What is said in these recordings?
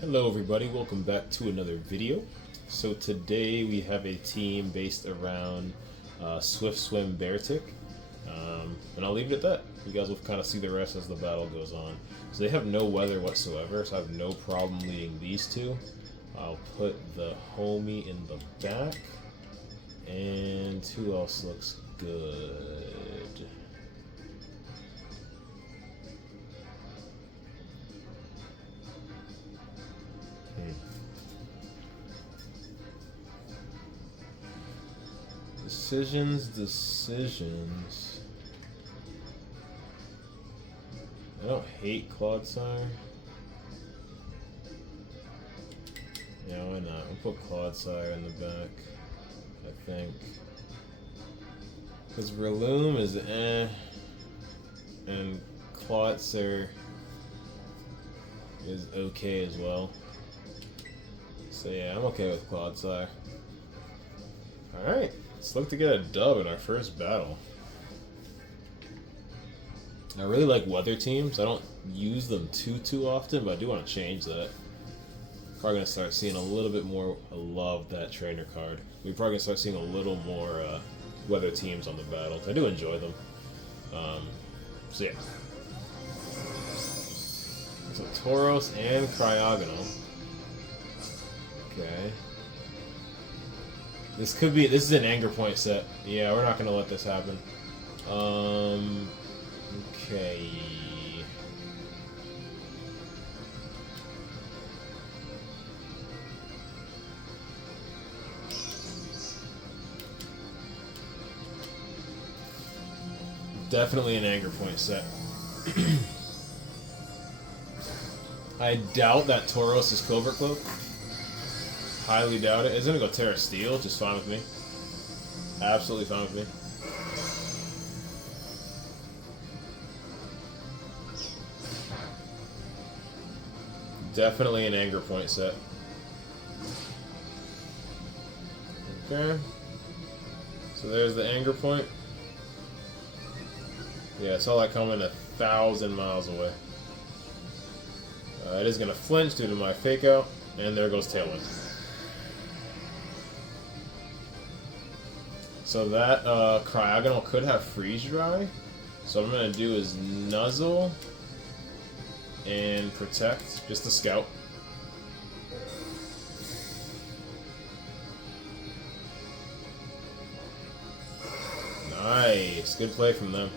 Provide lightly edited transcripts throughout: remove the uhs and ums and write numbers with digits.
Hello everybody, welcome back to another video. So today we have a team based around Swift Swim Beartic, and I'll leave it at that. You guys will kind of see the rest as the battle goes on. So they have no weather whatsoever, so I have no problem leading these two. I'll put the homie in the back, and who else looks good? Decisions. I don't hate Clodsire. Yeah, why not? We'll put Clodsire in the back, I think. Because Breloom is and Clodsire is okay as well. So yeah, I'm okay with Clodsire. Alright. Let's look to get a dub in our first battle. I really like weather teams. I don't use them too often, but I do want to change that. Probably going to start seeing a little bit more. I love that trainer card. We're probably going to start seeing a little more weather teams on the battle. I do enjoy them. So yeah. So Tauros and Cryogonal. Okay. This is an anger point set. Yeah, we're not gonna let this happen. Okay. Definitely an anger point set. I doubt that Tauros is Covert Cloak. Highly doubt it. It's gonna go Terra Steel, just fine with me. Absolutely fine with me. Definitely an anger point set. Okay. So there's the anger point. Yeah, I saw that coming 1,000 miles away. It is gonna flinch due to my fake out, and there goes Tailwind. So that Cryogonal could have Freeze Dry. So what I'm going to do is Nuzzle and Protect, just to scout. Nice. Good play from them.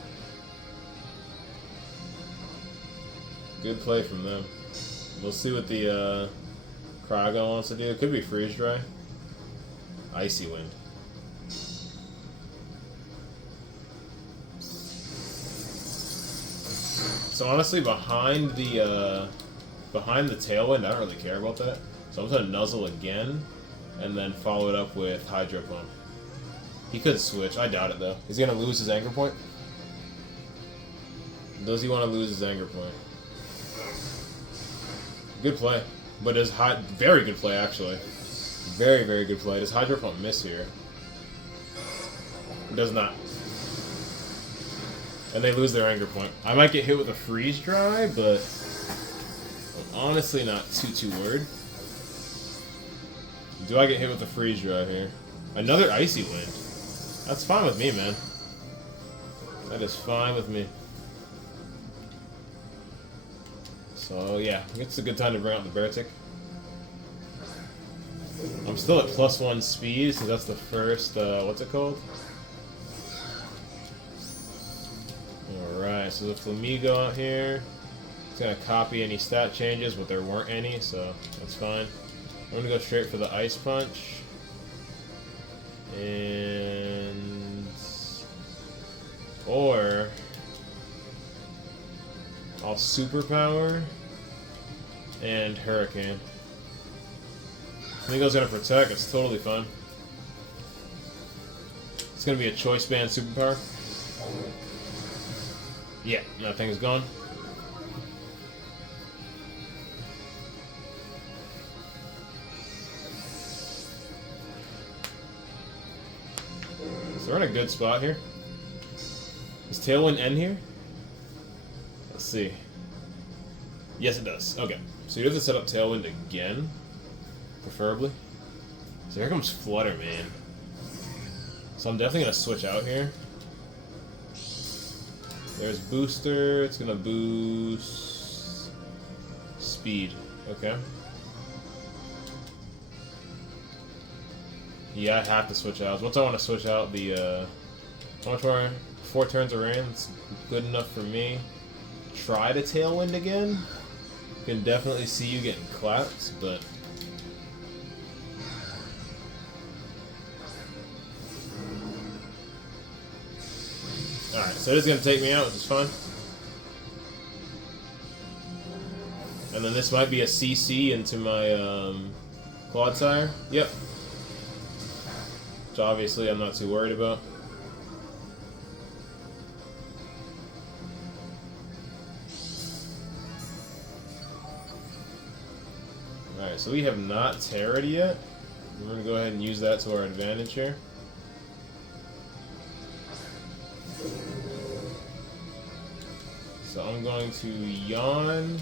Good play from them. We'll see what the Cryogonal wants to do. It could be Freeze Dry. Icy Wind. So honestly, behind the Tailwind, I don't really care about that. So I'm just gonna Nuzzle again, and then follow it up with Hydro Pump. He could switch. I doubt it though. Is he gonna lose his anger point? Does he want to lose his anger point? Good play, but does very good play actually. Very good play. Does Hydro Pump miss here? It does not. And they lose their anger point. I might get hit with a Freeze Dry, but I'm honestly not too worried. Do I get hit with a Freeze Dry here? Another Icy Wind. That's fine with me, man. That is fine with me. So yeah, it's a good time to bring out the Beartic. I'm still at +1 speed, so that's the first, what's it called? Alright, so the Flamigo out here. It's going to copy any stat changes, but there weren't any, so that's fine. I'm going to go straight for the Ice Punch. And... or... I'll Superpower and Hurricane. Flamigo's going to Protect, it's totally fine. It's going to be a Choice Band Superpower. Yeah, that thing is gone. So we're in a good spot here. Does Tailwind end here? Let's see. Yes, it does. Okay. So you have to set up Tailwind again, preferably. So here comes Flutter, man. So I'm definitely gonna switch out here. There's Booster. It's gonna boost speed. Okay. Yeah, I have to switch out. Once I want to switch out the how much more? 4 turns of rain. It's good enough for me. Try to Tailwind again. Can definitely see you getting clapped, but alright, so it is going to take me out, which is fine. And then this might be a CC into my Clodsire. Yep. Which obviously I'm not too worried about. Alright, so we have not Terra'd yet. We're going to go ahead and use that to our advantage here. So I'm going to Yawn,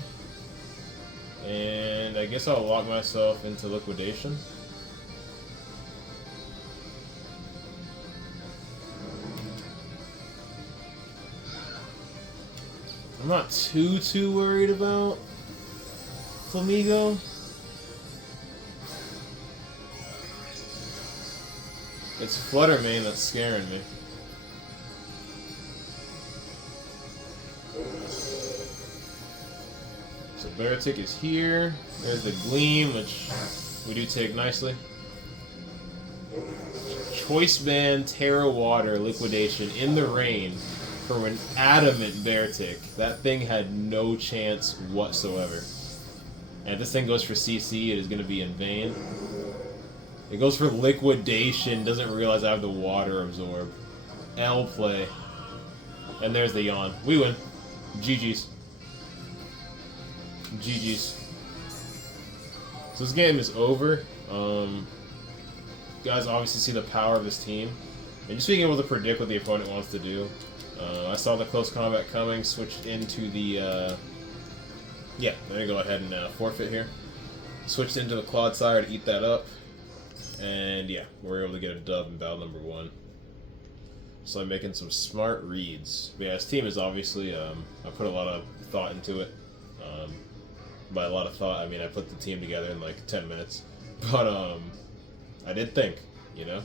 and I guess I'll lock myself into Liquidation. I'm not too worried about Flamigo. It's Flutter Mane that's scaring me. So Beartic is here. There's the Gleam, which we do take nicely. Choice Band, Terra Water, Liquidation in the rain from an adamant Beartic. That thing had no chance whatsoever. And if this thing goes for CC, it is going to be in vain. It goes for Liquidation, doesn't realize I have the Water Absorb. L play. And there's the Yawn. We win. GG's. GG's. So this game is over. You guys obviously see the power of this team. And just being able to predict what the opponent wants to do. I saw the close combat coming, switched into the... yeah, I'm going to go ahead and forfeit here. Switched into the Clodsire to eat that up. And yeah, we're able to get a dub in battle number 1. So I'm making some smart reads. But yeah, this team is obviously, I put a lot of thought into it. By a lot of thought, I mean I put the team together in like 10 minutes. But I did think, you know?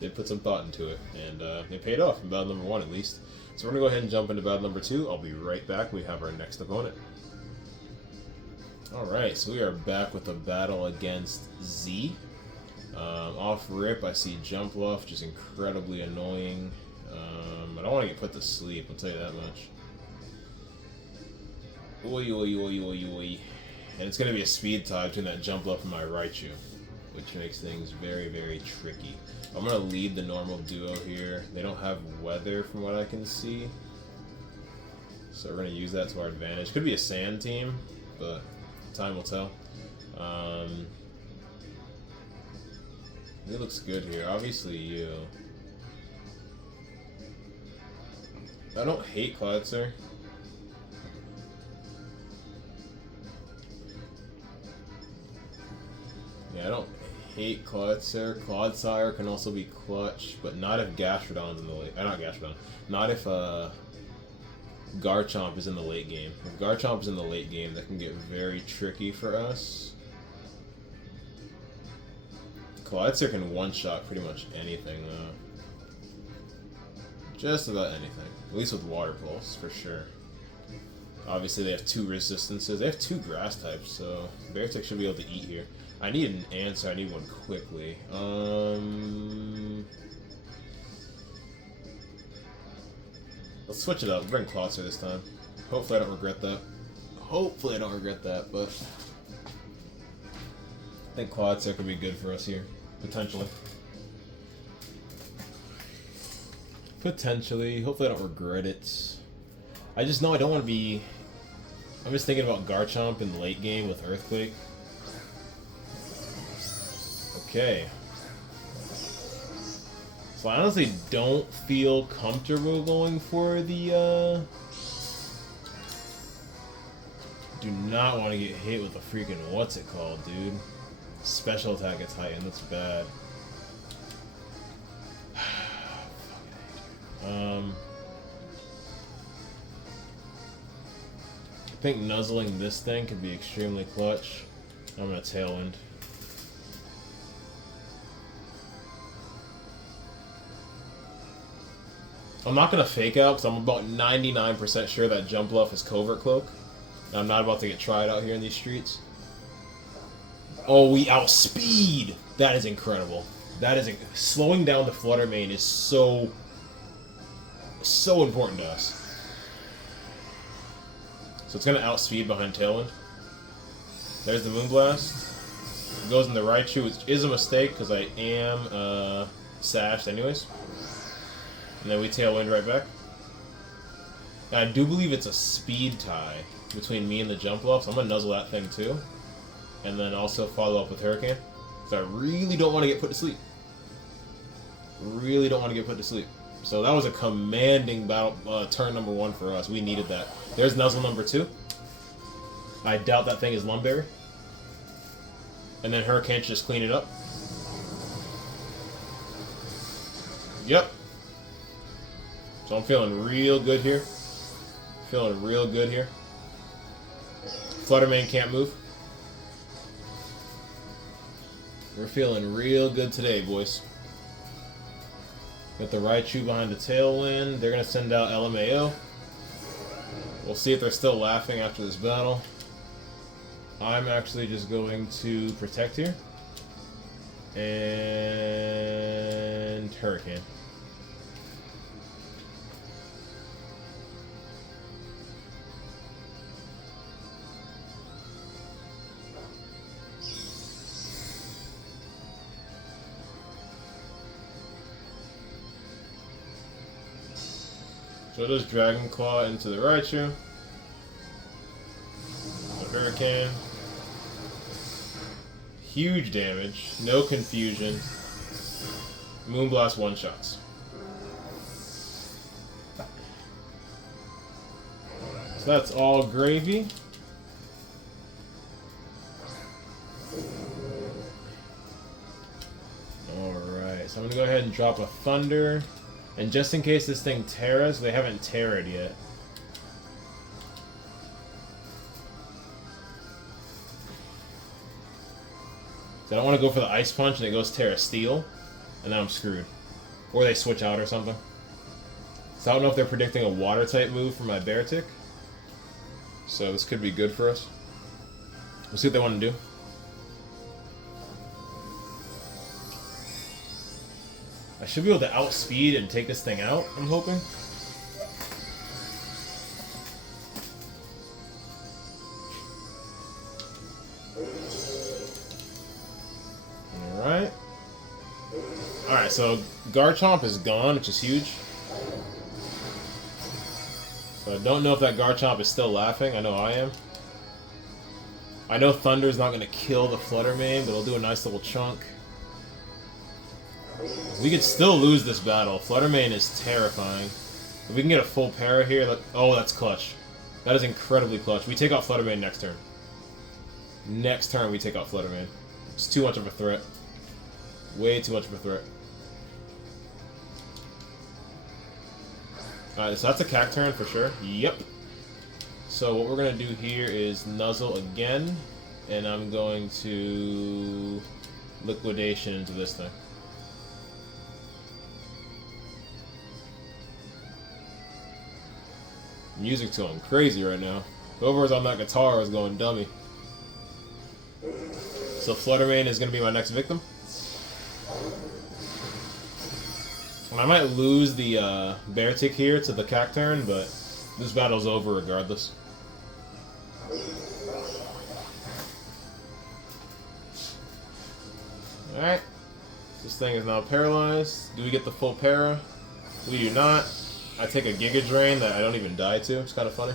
Did put some thought into it. And it paid off in battle number 1 at least. So we're going to go ahead and jump into battle number 2. I'll be right back. We have our next opponent. Alright, so we are back with a battle against Z. Off rip, I see Jump Luff, just incredibly annoying. I don't want to get put to sleep, I'll tell you that much. Oi, oi, oi, oi, oi. And it's going to be a speed tie between that Jump Luff and my Raichu, which makes things very, very tricky. I'm going to lead the normal duo here. They don't have weather from what I can see. So we're going to use that to our advantage. Could be a sand team, but time will tell. It looks good here. Obviously, you. I don't hate Clodsire. Yeah, I don't hate Clodsire. Clodsire can also be clutch, but not if Gastrodon's in the late. Not Gastrodon. Not if Garchomp is in the late game. If Garchomp is in the late game, that can get very tricky for us. Clodsire can one-shot pretty much anything, though. Just about anything. At least with Water Pulse, for sure. Obviously, they have 2 resistances. They have 2 grass types, so Beartic should be able to eat here. I need an answer. I need one quickly. Let's switch it up. Bring Clodsire this time. Hopefully, I don't regret that. Hopefully, I don't regret that, but I think Clodsire could be good for us here. Potentially. Potentially. Hopefully I don't regret it. I just know I don't want to be... I'm just thinking about Garchomp in the late game with Earthquake. Okay. So I honestly don't feel comfortable going for the Do not want to get hit with a freaking what's it called, dude. Special attack gets heightened. That's bad. I think nuzzling this thing could be extremely clutch. I'm gonna Tailwind. I'm not gonna fake out because I'm about 99% sure that Jump Bluff is Covert Cloak. And I'm not about to get tried out here in these streets. Oh, we outspeed! That is incredible. That is slowing down the Flutter Mane is so important to us. So it's gonna outspeed behind Tailwind. There's the Moonblast. It goes in the Raichu, which is a mistake because I am sashed anyways. And then we Tailwind right back. And I do believe it's a speed tie between me and the Jump Bluff, so I'm gonna nuzzle that thing too. And then also follow up with Hurricane. So I really don't want to get put to sleep. Really don't want to get put to sleep. So that was a commanding battle turn number 1 for us. We needed that. There's Nuzzle number 2. I doubt that thing is Lumberry. And then Hurricane should just clean it up. Yep. So I'm feeling real good here. Feeling real good here. Flutter Mane can't move. We're feeling real good today, boys. Got the Raichu behind the Tailwind. They're going to send out LMAO. We'll see if they're still laughing after this battle. I'm actually just going to Protect here. And Hurricane. So just Dragon Claw into the Raichu. The Hurricane. Huge damage. No confusion. Moonblast one-shots. So that's all gravy. Alright, so I'm going to go ahead and drop a Thunder. And just in case this thing terras, they haven't terra'd yet. So I don't want to go for the Ice Punch and it goes Terra Steel, and then I'm screwed. Or they switch out or something. So I don't know if they're predicting a Water type move for my Beartic. So this could be good for us. We'll see what they want to do. I should be able to outspeed and take this thing out, I'm hoping. Alright. Alright, so Garchomp is gone, which is huge. So I don't know if that Garchomp is still laughing. I know I am. I know Thunder's not going to kill the Flutter Mane, but it'll do a nice little chunk. We could still lose this battle. Flutter Mane is terrifying. If we can get a full para here, oh, that's clutch. That is incredibly clutch. We take out Flutter Mane next turn. Next turn we take out Flutter Mane. It's too much of a threat. Way too much of a threat. Alright, so that's a Cacturn for sure. Yep. So what we're going to do here is Nuzzle again. And I'm going to Liquidation into this thing. Music's going crazy right now. Whoever's on that guitar is going dummy. So Flutter Mane is going to be my next victim. And I might lose the Beartic here to the Cacturn, but this battle's over regardless. Alright. This thing is now paralyzed. Do we get the full para? We do not. I take a Giga Drain that I don't even die to. It's kind of funny.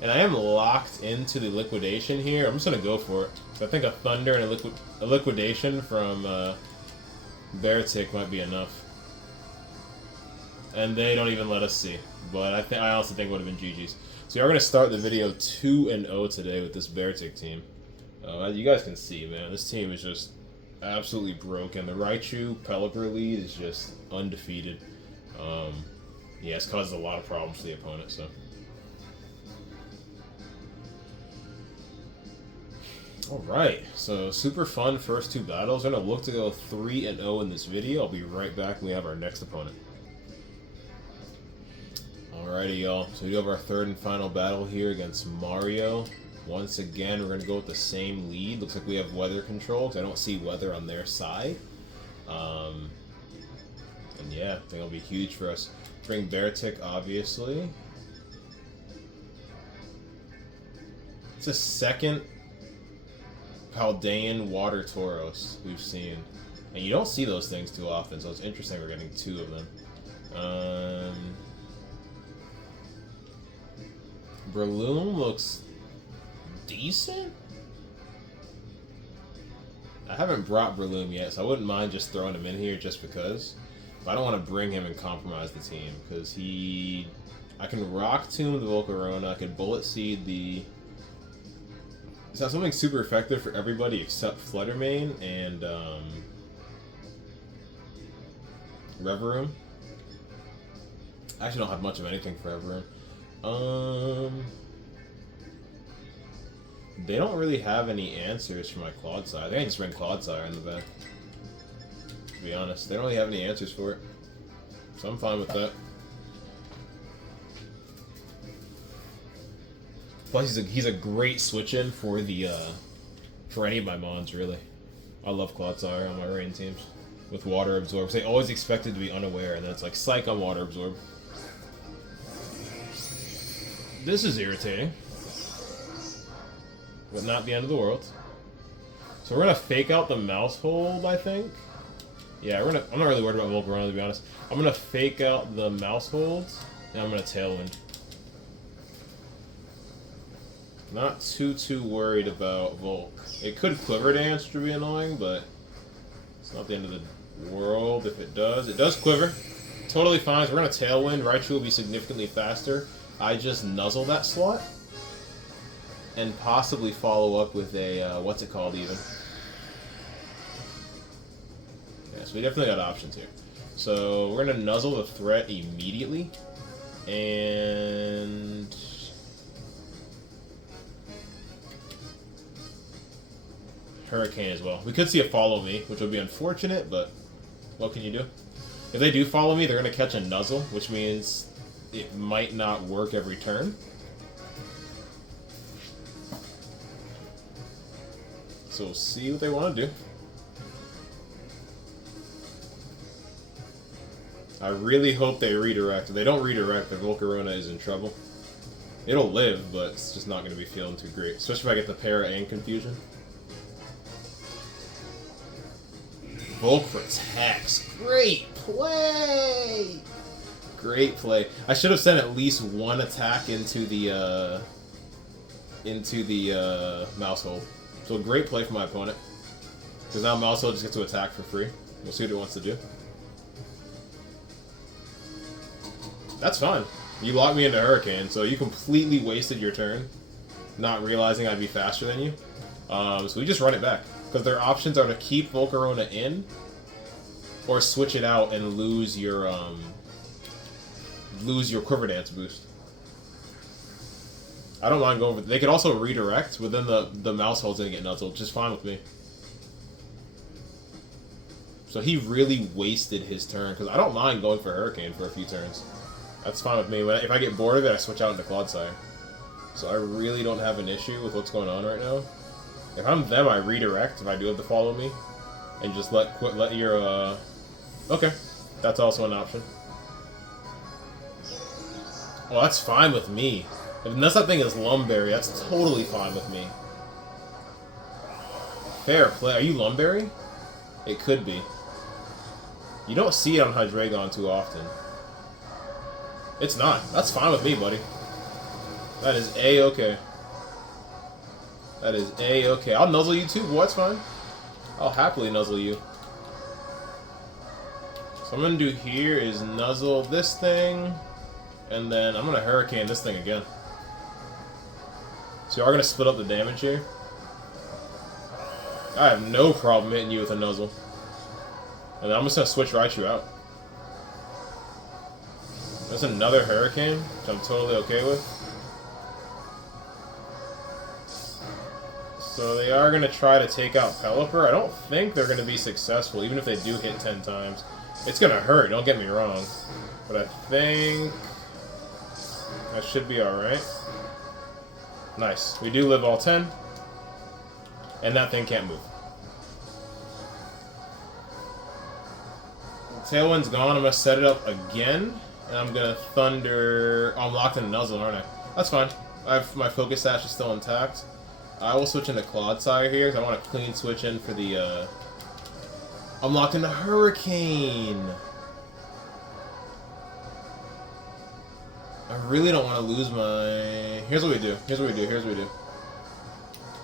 And I am locked into the Liquidation here. I'm just going to go for it. So I think a Thunder and a Liquidation from Beartic might be enough. And they don't even let us see. But I also think it would have been GG's. So we're going to start the video 2-0 today with this Beartic team. As you guys can see, man, this team is just absolutely broken. The Raichu Pelipper lead is just undefeated. Yeah, it's caused a lot of problems to the opponent, so. Alright, so super fun first two battles. We're going to look to go 3-0 in this video. I'll be right back when we have our next opponent. Alrighty, y'all. So we do have our third and final battle here against Mario. Once again, we're going to go with the same lead. Looks like we have weather control, because I don't see weather on their side. And yeah, I think it'll be huge for us. Bring Beartic, obviously. It's the second Paldean Water Tauros we've seen. And you don't see those things too often, so it's interesting we're getting two of them. Breloom looks decent? I haven't brought Breloom yet, so I wouldn't mind just throwing him in here just because. But I don't want to bring him and compromise the team, because I can Rock Tomb the Volcarona, I could Bullet Seed the... It's not something super effective for everybody except Fluttermane and Reverum. I actually don't have much of anything for Reverum. They don't really have any answers for my Clodsire. I think I just bring Clodsire in the back. To be honest, they don't really have any answers for it. So I'm fine with that. Plus, he's a great switch-in for the for any of my mons, really. I love Clodsire on my rain teams with Water Absorb. They always expected to be unaware, and then it's like, psych on Water Absorb. This is irritating, but not the end of the world. So we're gonna fake out the mouse hold, I think. Yeah, I'm not really worried about Volcarona, to be honest. I'm gonna fake out the mouse holds, and I'm gonna Tailwind. Not too worried about Volk. It could Quiver Dance, which would be annoying, but it's not the end of the world if it does. It does Quiver. Totally fine. So we're gonna Tailwind. Raichu will be significantly faster. I just nuzzle that slot and possibly follow up with a, what's it called even? Yeah, so we definitely got options here. So we're going to nuzzle the threat immediately, and Hurricane as well. We could see a Follow Me, which would be unfortunate, but what can you do? If they do follow me, they're going to catch a nuzzle, which means it might not work every turn. So we'll see what they want to do. I really hope they redirect. If they don't redirect, the Volcarona is in trouble. It'll live, but it's just not going to be feeling too great. Especially if I get the Para and Confusion. Volk protects. Great play! Great play. I should have sent at least one attack into the mouse hold. So great play from my opponent. Because now mouse hold just gets to attack for free. We'll see what it wants to do. That's fine. You locked me into Hurricane, so you completely wasted your turn, not realizing I'd be faster than you. So we just run it back. Because their options are to keep Volcarona in, or switch it out and lose your Quiver Dance boost. I don't mind going for... They could also redirect, but then the mouse hold's gonna get nuzzled, which is fine with me. So he really wasted his turn, because I don't mind going for Hurricane for a few turns. That's fine with me. If I get bored of it, I switch out into Clodsire. So I really don't have an issue with what's going on right now. If I'm them, I redirect if I do have to follow me. And just let your... Okay. That's also an option. Well, that's fine with me. Unless that thing is Lumberry, that's totally fine with me. Fair play. Are you Lumberry? It could be. You don't see it on Hydreigon too often. It's not. That's fine with me, buddy. That is A-okay. That is A-okay. I'll nuzzle you too, boy. It's fine. I'll happily nuzzle you. So I'm going to do here is nuzzle this thing, and then I'm going to Hurricane this thing again. So we are going to split up the damage here. I have no problem hitting you with a Nuzzle. And I'm just going to switch Raichu out. There's another Hurricane, which I'm totally okay with. So they are going to try to take out Pelipper. I don't think they're going to be successful, even if they do hit 10 times. It's going to hurt, don't get me wrong. But I think that should be alright. Nice. We do live all 10. And that thing can't move. Tailwind's gone. I'm going to set it up again. And I'm going to Thunder... Oh, I'm locked in a Nuzzle, aren't I? That's fine. My Focus Sash is still intact. I will switch into Clodsire here, because I want a clean switch in for the... I'm locked in the Hurricane! I really don't want to lose my... Here's what we do.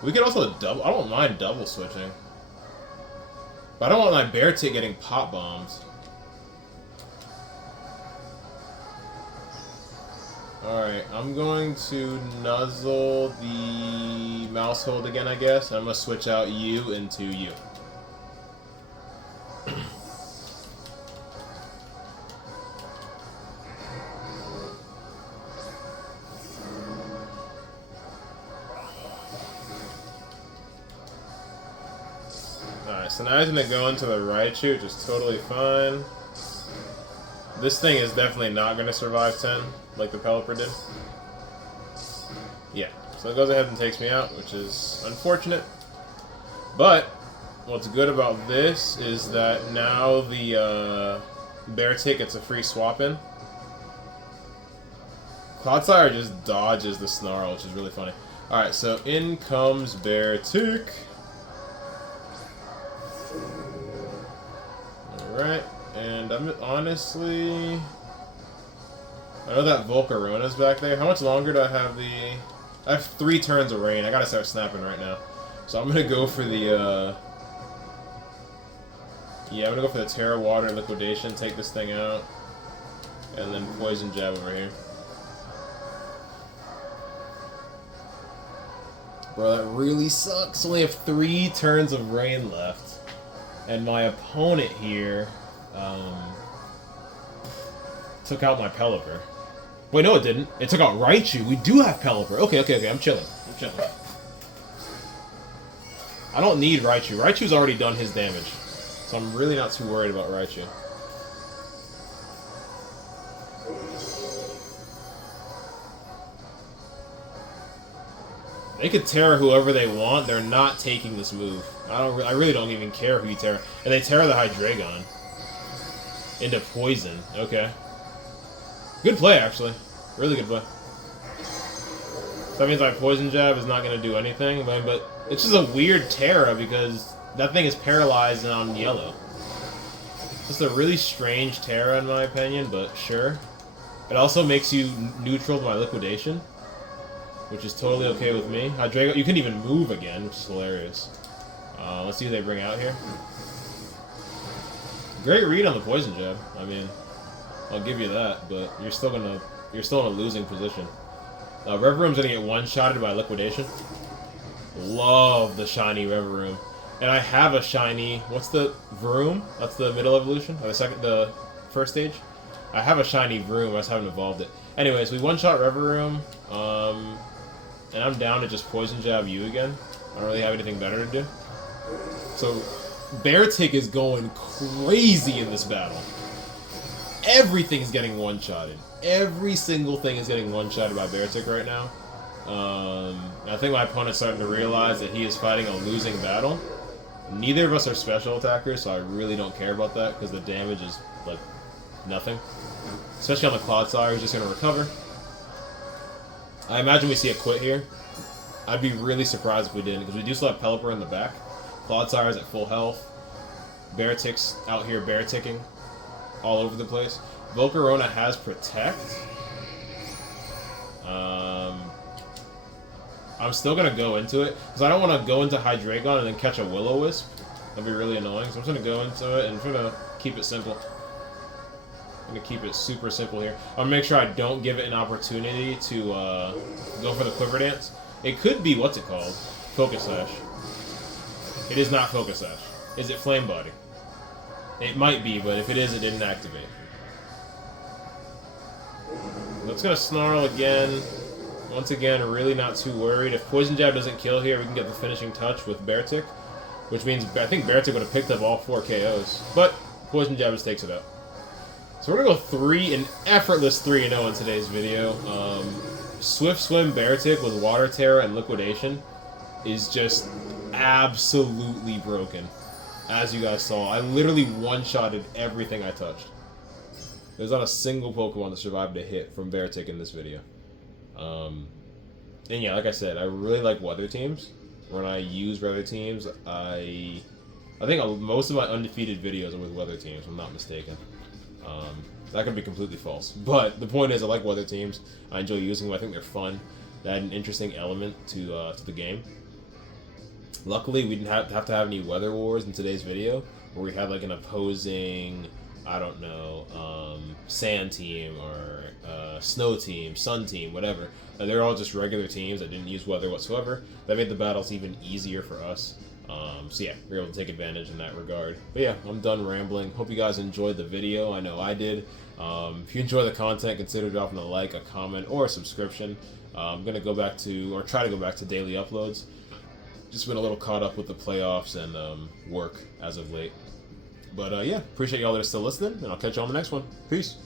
We could also double... I don't mind double switching. But I don't want my Beartic getting pop bombs. Alright, I'm going to Nuzzle the Mouse Hold again, I guess. And I'm going to switch out you into you. Alright, so now he's going to go into the Raichu, which is totally fine. This thing is definitely not going to survive 10, like the Pelipper did. Yeah, so it goes ahead and takes me out, which is unfortunate. But, what's good about this is that now the Beartic gets a free swap in. Clodsire just dodges the Snarl, which is really funny. Alright, so in comes Beartic. Alright. And I'm honestly... I know that Volcarona's back there. How much longer do I have the... I have 3 turns of rain. I gotta start snapping right now. So I'm gonna go for the, Yeah, I'm gonna go for the Terra Water Liquidation, take this thing out. And then Poison Jab over here. Bro, that really sucks. Only have 3 turns of rain left. And my opponent here... took out my Pelipper. Wait, no it didn't. It took out Raichu. We do have Pelipper. Okay, I'm chilling. I don't need Raichu. Raichu's already done his damage. So I'm really not too worried about Raichu. They could Terra whoever they want. They're not taking this move. I really don't even care who you Terra. And they Terra the Hydreigon into Poison. Okay. Good play, actually. Really good play. That means my Poison Jab is not going to do anything, but it's just a weird Terra because that thing is paralyzed and on yellow. Just a really strange Terra in my opinion, but sure. It also makes you neutral to my Liquidation, which is totally okay with me. Hydreigon, you can even move again, which is hilarious. Let's see who they bring out here. Great read on the Poison Jab. I mean, I'll give you that, but you're still in a losing position. Revroom's gonna get one-shotted by Liquidation. Love the shiny Revroom. And I have a shiny, what's the Vroom? That's the middle evolution? Or the first stage? I have a shiny Vroom, I just haven't evolved it. Anyways, we one-shot Revroom, and I'm down to just Poison Jab you again. I don't really have anything better to do. So, Beartic is going crazy in this battle. Everything's getting one-shotted. Every single thing is getting one-shotted by Beartic right now. I think my opponent's starting to realize that he is fighting a losing battle. Neither of us are special attackers, so I really don't care about that, because the damage is, like, nothing. Especially on the Clodsire, who's just going to recover. I imagine we see a quit here. I'd be really surprised if we didn't, because we do still have Pelipper in the back. Clodsire's at full health. Beartic's out here Bearticking all over the place. Volcarona has Protect. I'm still going to go into it, because I don't want to go into Hydreigon and then catch a Will-O-Wisp. That'd be really annoying, so I'm just going to go into it, and I'm going to keep it simple. I'm going to keep it super simple here. I'm going to make sure I don't give it an opportunity to go for the Quiver Dance. It could be, what's it called? Focus Sash. It is not Focus Sash. Is it Flame Body? It might be, but if it is, it didn't activate. It's gonna Snarl again. Once again, really not too worried. If Poison Jab doesn't kill here, we can get the finishing touch with Beartic, which means I think Beartic would have picked up all 4 KOs. But Poison Jab just takes it out. So we're gonna go an effortless 3-0 in today's video. Swift Swim Beartic with Water Terror and Liquidation is just absolutely broken. As you guys saw, I literally one-shotted everything I touched. There's not a single Pokemon that survived a hit from Beartic in this video. And yeah, like I said, I really like weather teams. When I use weather teams, I think most of my undefeated videos are with weather teams, if I'm not mistaken. That could be completely false. But the point is, I like weather teams. I enjoy using them. I think they're fun. They add an interesting element to the game. Luckily, we didn't have to have any weather wars in today's video, where we had like an opposing, I don't know, sand team or snow team, sun team, whatever. They're all just regular teams that didn't use weather whatsoever. That made the battles even easier for us. So yeah, we were able to take advantage in that regard. But yeah, I'm done rambling. Hope you guys enjoyed the video. I know I did. If you enjoy the content, consider dropping a like, a comment, or a subscription. I'm going to go back to, or try to go back to daily uploads. Just been a little caught up with the playoffs and work as of late. But yeah, appreciate y'all that are still listening, and I'll catch you on the next one. Peace.